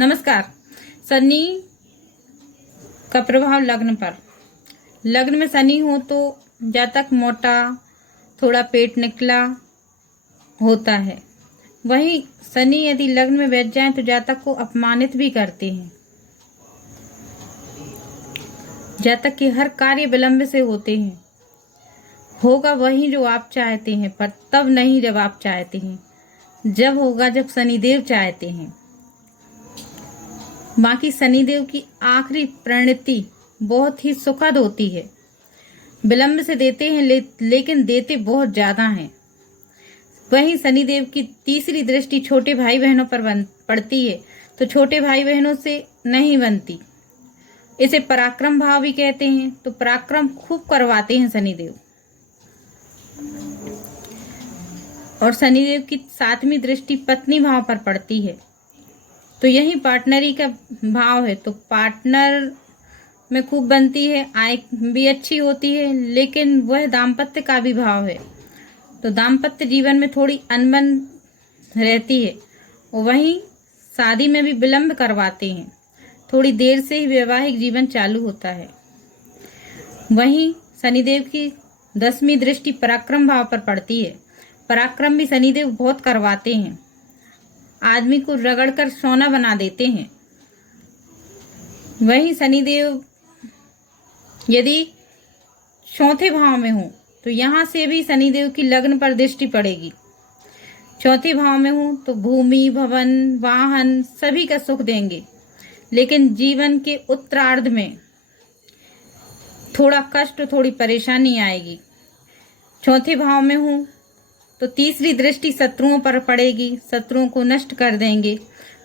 नमस्कार। शनि का प्रभाव लग्न पर। लग्न में शनि हो तो जातक मोटा, थोड़ा पेट निकला होता है। वहीं शनि यदि लग्न में बैठ जाए तो जातक को अपमानित भी करते हैं। जातक के हर कार्य विलंब से होते हैं। होगा वही जो आप चाहते हैं, पर तब नहीं जब आप चाहते हैं। जब होगा जब शनिदेव चाहते हैं। बाकी शनिदेव की आखिरी परिणति बहुत ही सुखद होती है। विलंब से देते हैं लेकिन देते बहुत ज्यादा हैं। वहीं शनिदेव की तीसरी दृष्टि छोटे भाई बहनों पर पड़ती है तो छोटे भाई बहनों से नहीं बनती। इसे पराक्रम भाव भी कहते हैं। तो पराक्रम खूब करवाते हैं शनिदेव। और शनिदेव की सातवीं दृष्टि पत्नी भाव पर पड़ती है तो यही पार्टनरी का भाव है। तो पार्टनर में खूब बनती है, आय भी अच्छी होती है, लेकिन वह दाम्पत्य का भी भाव है तो दाम्पत्य जीवन में थोड़ी अनबन रहती है। और वहीं शादी में भी विलंब करवाते हैं। थोड़ी देर से ही वैवाहिक जीवन चालू होता है। वहीं शनिदेव की 10वीं दृष्टि पराक्रम भाव पर पड़ती है। पराक्रम भी शनिदेव बहुत करवाते हैं। आदमी को रगड़कर सोना बना देते हैं। वहीं शनिदेव यदि चौथे भाव में हो तो यहाँ से भी शनिदेव की लग्न पर दृष्टि पड़ेगी। चौथे भाव में हो तो भूमि, भवन, वाहन सभी का सुख देंगे, लेकिन जीवन के उत्तरार्ध में थोड़ा कष्ट, थोड़ी परेशानी आएगी। चौथे भाव में हो तो तीसरी दृष्टि शत्रुओं पर पड़ेगी। शत्रुओं को नष्ट कर देंगे।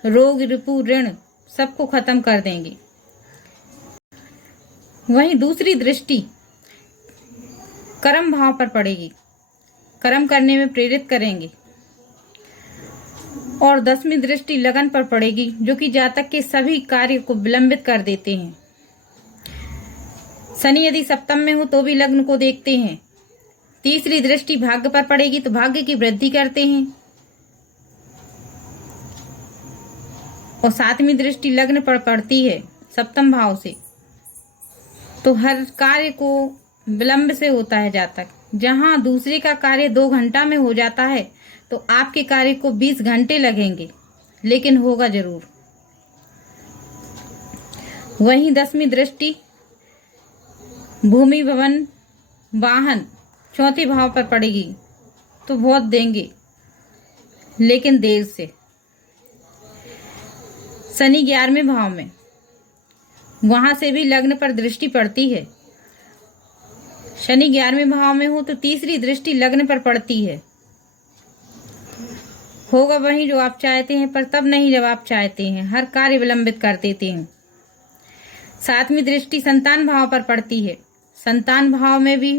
रोग, रिपु, ऋण सबको खत्म कर देंगे। वहीं दूसरी दृष्टि कर्म भाव पर पड़ेगी। कर्म करने में प्रेरित करेंगे। और 10वीं दृष्टि लगन पर पड़ेगी, जो कि जातक के सभी कार्य को विलंबित कर देते हैं। शनि यदि सप्तम में हो तो भी लग्न को देखते हैं। तीसरी दृष्टि भाग्य पर पड़ेगी तो भाग्य की वृद्धि करते हैं। और 7वीं दृष्टि लग्न पर पड़ती है सप्तम भाव से तो हर कार्य को विलंब से होता है जातक। जहां दूसरे का कार्य 2 घंटा में हो जाता है तो आपके कार्य को 20 घंटे लगेंगे, लेकिन होगा जरूर। वहीं 10वीं दृष्टि भूमि, भवन, वाहन चौथे भाव पर पड़ेगी तो बहुत देंगे, लेकिन देर से। शनि 11वें भाव में, वहां से भी लग्न पर दृष्टि पड़ती है। शनि 11वें भाव में हो तो तीसरी दृष्टि लग्न पर पड़ती है। होगा वही जो आप चाहते हैं, पर तब नहीं जब आप चाहते हैं। हर कार्य विलंबित कर देते हैं। 7वीं दृष्टि संतान भाव पर पड़ती है। संतान भाव में भी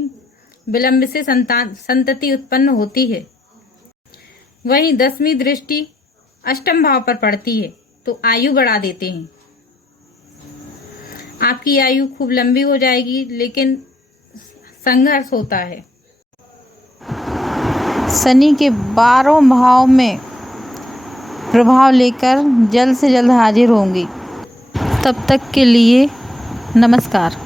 विलंब से संतति उत्पन्न होती है। वहीं 10वीं दृष्टि अष्टम भाव पर पड़ती है तो आयु बढ़ा देते हैं। आपकी आयु खूब लंबी हो जाएगी, लेकिन संघर्ष होता है। शनि के 12 भाव में प्रभाव लेकर जल्द से जल्द हाजिर होंगी। तब तक के लिए नमस्कार।